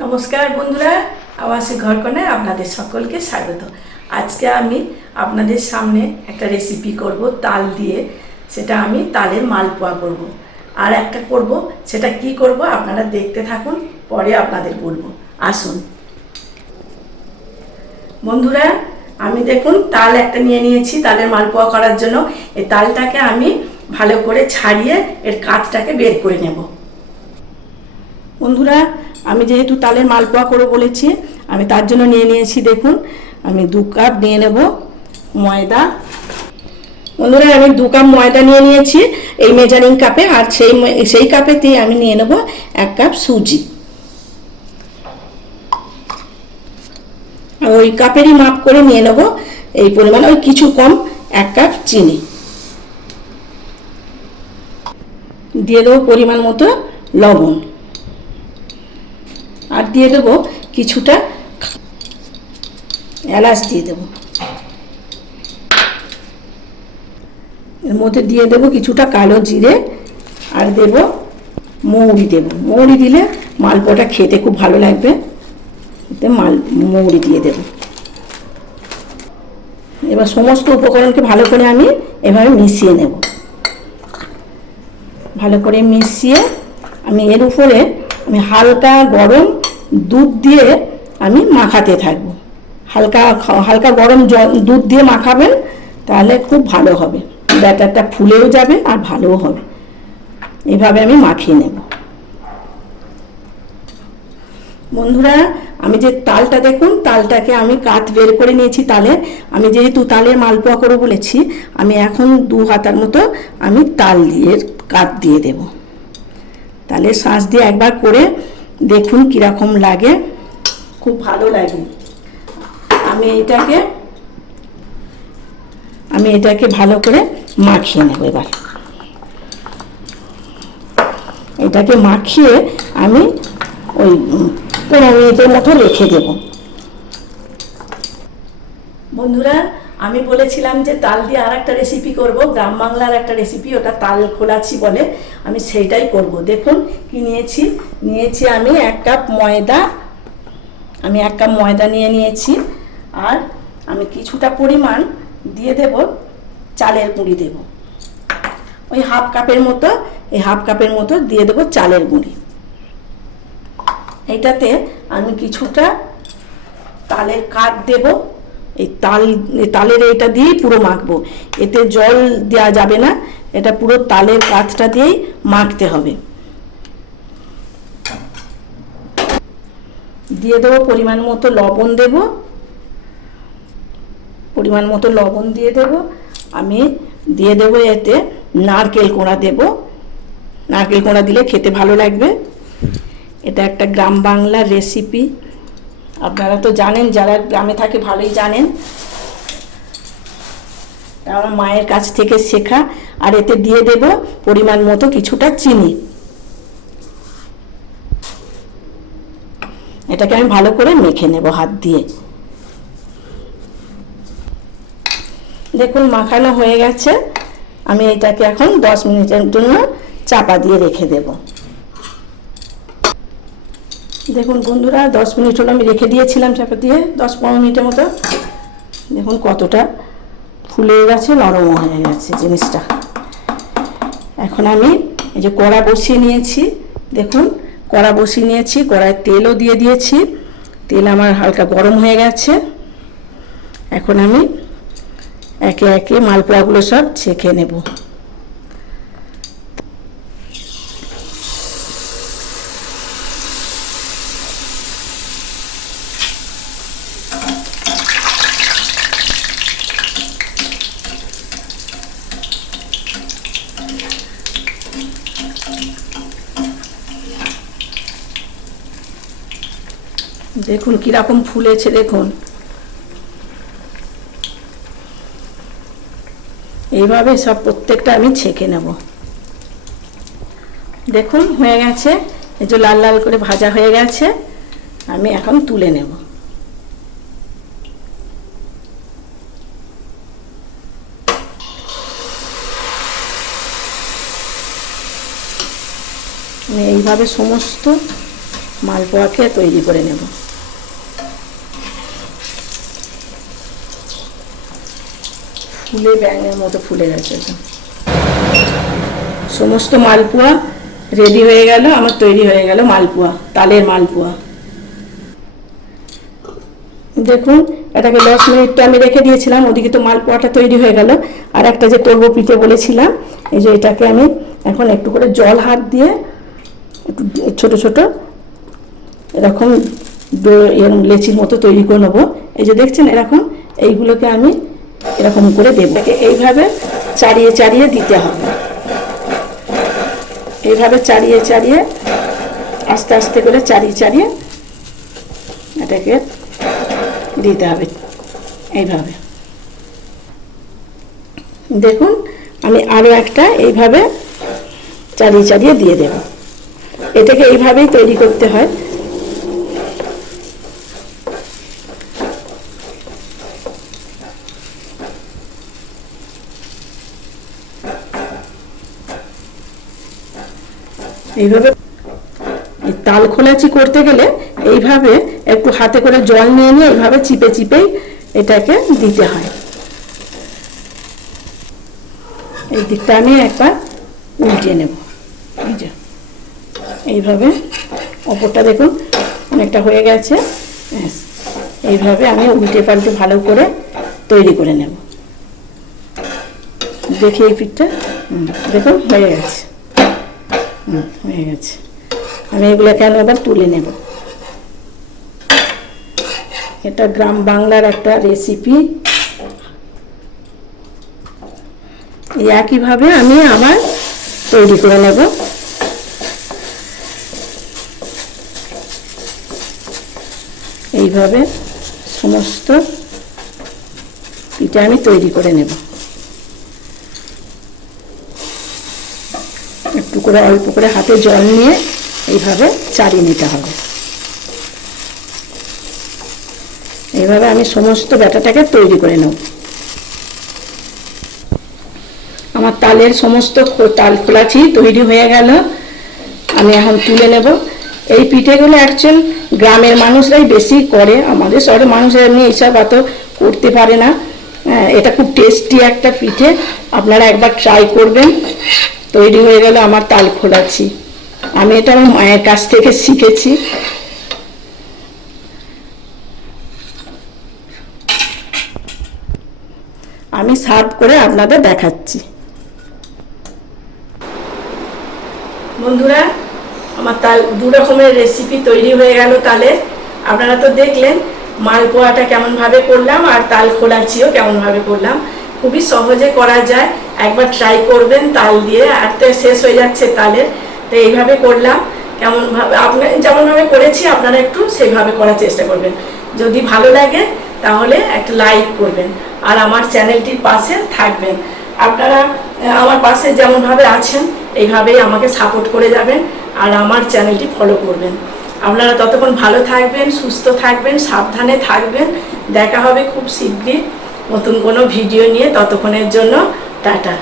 নমস্কার বন্ধুরা, আবাসিক ঘরকোণায় আপনাদের সকলকে স্বাগত। আজকে আমি আপনাদের সামনে একটা রেসিপি করব তাল দিয়ে। সেটা আমি তালের মালপোয়া করব। আর একটা করব, সেটা কি করব আপনারা দেখতে থাকুন, পরে আপনাদের বলবো। আসুন বন্ধুরা, আমি দেখুন তাল একটা নিয়ে নিয়েছি তালের মালপোয়া করার জন্য। এই তালটাকে আমি ভালো করে ছাড়িয়ে এর কাঠটাকে বের করে নেব। বন্ধুরা, আমি যেহেতু তালের মালপোয়া করে বলেছি, আমি তার জন্য নিয়ে নিয়েছি, দেখুন আমি 2 কাপ নিয়ে নেব ময়দা। বন্ধুরা, আমি 2 কাপ ময়দা নিয়ে নিয়েছি এই মেজারিং কাপে, আর সেই কাপেতেই আমি নিয়ে নেব 1 কাপ সুজি। ওই কাপেরই মাপ করে নিয়ে নেব এই পরিমাণ, ওই কিছু কম 1 কাপ চিনি দিয়ে দেবো, পরিমাণ মতো লবণ, আর দিয়ে দেবো কিছুটা এলাচ দিয়ে দেবো। এর মধ্যে দিয়ে দেবো কিছুটা কালো জিরে, আর দেব মৌরি দেব। মৌরি দিলে মালপোয়াটা খেতে খুব ভালো লাগবে, এতে মৌরি দিয়ে দেব। এবার সমস্ত উপকরণকে ভালো করে আমি এভাবে মিশিয়ে নেব। ভালো করে মিশিয়ে আমি এর উপরে হালকা গরম দুধ দিয়ে আমি মাখাতে থাকবো। হালকা হালকা গরম দুধ দিয়ে মাখাবেন, তাহলে খুব ভালো হবে, ব্যাটারটা ফুলেও যাবে আর ভালোও হবে। এভাবে আমি মাখিয়ে নেব। বন্ধুরা, আমি যে তালটা দেখুন, তালটাকে আমি কাঠ বের করে নিয়েছি তালের। আমি যেহেতু তালের মালপোয়া করে বলেছি, আমি এখন 2 হাতার মতো আমি তাল দিয়ে কাঠ দিয়ে দেব। তালের শাঁস দিয়ে একবার করে দেখুন কীরকম লাগে, খুব ভালো লাগে। আমি এটাকে ভালো করে মাখিয়ে নেব। এবার এটাকে মাখিয়ে আমি ওই 15 মিনিটের মতো রেখে দেব। বন্ধুরা, আমি বলেছিলাম যে তাল দিয়ে আর একটা রেসিপি করব, গ্রাম বাংলার একটা রেসিপি, ওটা তাল খোলাচ্ছি বলে, আমি সেইটাই করব। দেখুন কি নিয়েছি আমি 1 কাপ ময়দা। আমি 1 কাপ ময়দা নিয়ে নিয়েছি, আর আমি কিছুটা পরিমাণ দিয়ে দেব চালের গুঁড়ি দেব। ওই হাফ কাপের মতো দিয়ে দেব চালের গুঁড়ি। এইটাতে আমি কিছুটা তালের কাঠ দেব। এই তালের এটা দিয়েই পুরো মাখবো, এতে জল দেওয়া যাবে না, এটা পুরো তালের কাঠটা দিয়েই মাখতে হবে। দিয়ে দেবো পরিমাণ মতো লবণ দেব। পরিমাণ মতো লবণ দিয়ে দেব। আমি দিয়ে দেবো এতে নারকেল কোড়া দেব। নারকেল কোড়া দিলে খেতে ভালো লাগবে। এটা একটা গ্রাম বাংলার রেসিপি, আপনারা তো জানেন, যারা গ্রামে থাকে ভালোই জানেন, আমার মায়ের কাছ থেকে শেখা। আর এতে দিয়ে দেব পরিমাণ মতো কিছুটা চিনি। এটাকে আমি ভালো করে মেখে নেব হাত দিয়ে। দেখুন মাখানো হয়ে গেছে। আমি এটাকে এখন 10 মিনিটের জন্য চাপা দিয়ে রেখে দেব। দেখুন বন্ধুরা, 10 মিনিট হলো আমি রেখে দিয়েছিলাম চাপা দিয়ে, 10-15 মিনিটের মতো। দেখুন কতটা ফুলে গেছে, নরম হয়ে গেছে জিনিসটা। এখন আমি এই যে কড়া বসিয়ে নিয়েছি, দেখুন কড়া বসিয়ে নিয়েছি, কড়ায় তেলও দিয়ে দিয়েছি। তেল আমার হালকা গরম হয়ে গেছে। এখন আমি একে একে মালপোয়াগুলো সব ছেঁকে নেব। দেখুন কিরকম ফুলেছে, দেখুন এইভাবে সব প্রত্যেকটা আমি ছেঁকে নেব। দেখুন হয়ে গেছে, এই যে লাল লাল করে ভাজা হয়ে গেছে। আমি এখন তুলে নেব। এইভাবে সমস্ত মালপোয়াকে তৈরি করে নেব। ফুলে ব্যাঙের মতো ফুলে গেছে। সমস্ত মালপোয়া রেডি হয়ে গেল, আমার তৈরি হয়ে গেল মালপোয়া, তালের মালপোয়া। দেখুন এটাকে 10 মিনিট তো আমি রেখে দিয়েছিলাম, ওদিকে তো মালপোয়াটা তৈরি হয়ে গেল। আর একটা যে করবো পিঠে বলেছিলাম, এই যে এটাকে আমি এখন একটু করে জল হাত দিয়ে একটু ছোট ছোট এরকম লেচির মতো তৈরি করে নেবো। এই যে দেখছেন এরকম, এইগুলোকে আমি এরকম করে দেবো। এইভাবে চাড়িয়ে চাড়িয়ে দিতে হবে, এইভাবে চাড়িয়ে চাড়িয়ে আস্তে আস্তে করে চাড়িয়ে চাড়িয়ে এটাকে দিতে হবে। এইভাবে দেখুন আমি আরও একটা এইভাবে চাড়িয়ে চাড়িয়ে দিয়ে দেব। এটাকে এইভাবেই তৈরি করতে হয়। এইভাবে তাল খোলাচি করতে গেলে এইভাবে একটু হাতে করে জল নিয়ে নিয়ে এইভাবে চিপে চিপেই এটাকে দিতে হয়। এই দিকটা আমি একবার উল্টিয়ে নেব। এই যে এইভাবে ওপরটা দেখুন অনেকটা হয়ে গেছে। এইভাবে আমি উল্টে পাল্টে ভালো করে তৈরি করে নেব। দেখি এই পিঠটা, দেখুন হয়ে গেছে, হয়ে গেছে। আমি এগুলোকে আবার তুলে নেব। এটা গ্রাম বাংলার একটা রেসিপি। একইভাবে আমি আমার তৈরি করে নেব। এইভাবে সমস্ত পিঠা আমি তৈরি করে নেব। একটু করে অল্প করে হাতে জল নিয়ে এইভাবে চাড়িয়ে নিতে হবে। এইভাবে আমি সমস্ত ব্যাটাটাকে তৈরি করে নেব। আমার তালের সমস্ত তাল খোলাচি তৈরি হয়ে গেল, আমি এখন তুলে নেব। এই পিঠেগুলো অ্যাকচুয়াল গ্রামের মানুষরাই বেশি করে, আমাদের শহরের মানুষরা এমনি এইসব অত করতে পারে না। এটা খুব টেস্টি একটা পিঠে, আপনারা একবার ট্রাই করবেন। তৈরি হয়ে গেল আমার তাল খোলাচি। আমি এটা আমার মায়ের কাছ থেকে শিখেছি। আমি সার্ভ করে আপনাদের দেখাচ্ছি। বন্ধুরা আমার তাল দু রকমের রেসিপি তৈরি হয়ে গেল তালের। আপনারা তো দেখলেন মালপোয়াটা কেমনভাবে করলাম আর তাল খোলাচিও কেমনভাবে করলাম। খুবই সহজে করা যায়, একবার ট্রাই করবেন। তাল দিয়ে আর তো শেষ হয়ে যাচ্ছে তালের, তো এইভাবে করলাম। কেমনভাবে আপনার যেমনভাবে করেছি আপনারা একটু সেইভাবে করার চেষ্টা করবেন। যদি ভালো লাগে তাহলে একটা লাইক করবেন আর আমার চ্যানেলটির পাশে থাকবেন। আপনারা আমার পাশে যেমনভাবে আছেন এইভাবেই আমাকে সাপোর্ট করে যাবেন আর আমার চ্যানেলটি ফলো করবেন। আপনারা ততক্ষণ ভালো থাকবেন, সুস্থ থাকবেন, সাবধানে থাকবেন। দেখা হবে খুব শীঘ্রই নতুন কোনো ভিডিও নিয়ে। ততক্ষণের জন্য টাটা।